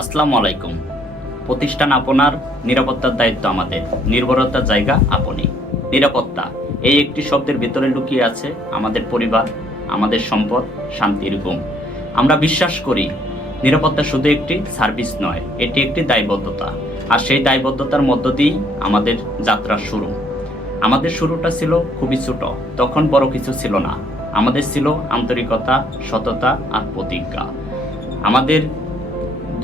আসসালামু আলাইকুম। প্রতিষ্ঠান আপনার নিরাপত্তার দায়িত্ব আমাদের। নির্ভরতার জায়গা আপনি। নিরাপত্তা, এই একটি শব্দের ভিতরে লুকিয়ে আছে আমাদের পরিবার, আমাদের সম্পদ, শান্তির গুম। আমরা বিশ্বাস করি, নিরাপত্তা শুধু একটি সার্ভিস নয়, এটি একটি দায়বদ্ধতা। আর সেই দায়বদ্ধতার মধ্য দিয়েই আমাদের যাত্রা শুরু। আমাদের শুরুটা ছিল খুবই ছোট, তখন বড় কিছু ছিল না। আমাদের ছিল আন্তরিকতা, সততা আর প্রতিজ্ঞা। আমাদের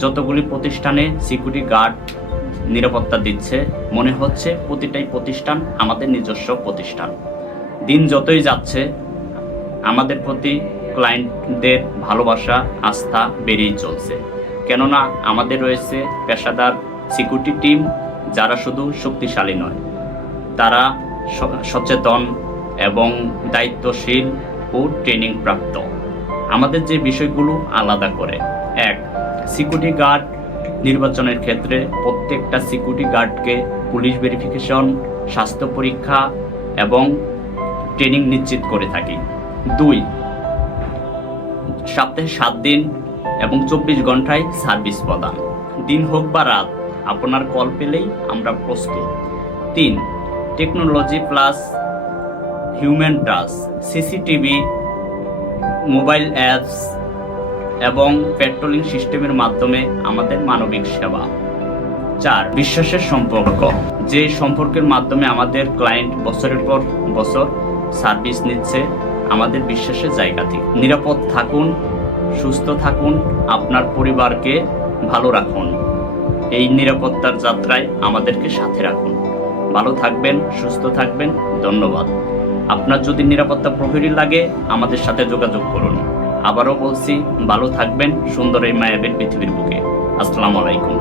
যতগুলি প্রতিষ্ঠানে সিকিউরিটি গার্ড নিরাপত্তা দিচ্ছে, মনে হচ্ছে প্রতিটাই প্রতিষ্ঠান আমাদের নিজস্ব প্রতিষ্ঠান। দিন যতই যাচ্ছে, আমাদের প্রতি ক্লায়েন্টদের ভালোবাসা, আস্থা বেড়েই চলছে। কেননা আমাদের রয়েছে পেশাদার সিকিউরিটি টিম যারা শুধু শক্তিশালী নয়, তারা সচেতন এবং দায়িত্বশীল ও ট্রেনিং প্রাপ্ত। আমাদের যে বিষয়গুলো আলাদা করে, এক সিকিউরিটি গার্ড নির্বাচনের ক্ষেত্রে প্রত্যেকটা সিকিউরিটি গার্ডকে পুলিশ ভেরিফিকেশন, স্বাস্থ্য পরীক্ষা এবং ট্রেনিং নিশ্চিত করে থাকি। দুই, সপ্তাহে সাত দিন এবং চব্বিশ ঘন্টায় সার্ভিস প্রদান। দিন হোক বা রাত, আপনার কল পেলেই আমরা প্রস্তুত। তিন, technology plus human touch CCTV, mobile apps এবং পেট্রোলিং সিস্টেমের মাধ্যমে আমাদের মানবিক সেবা। চার, বিশ্বাসের সম্পর্ক। যে সম্পর্কের মাধ্যমে আমাদের ক্লায়েন্ট বছরের পর বছর সার্ভিস নিচ্ছে, আমাদের বিশ্বাসের জায়গা থেকে নিরাপদ থাকুন, সুস্থ থাকুন, আপনার পরিবারকে ভালো রাখুন। এই নিরাপত্তার যাত্রায় আমাদেরকে সাথে রাখুন। ভালো থাকবেন, সুস্থ থাকবেন, ধন্যবাদ। আপনার যদি নিরাপত্তা প্রহরী লাগে, আমাদের সাথে যোগাযোগ করুন। আবারও বলছি ভালো থাকবেন সুন্দর এই মায়াবের পৃথিবীর বুকে। আসসালামু আলাইকুম।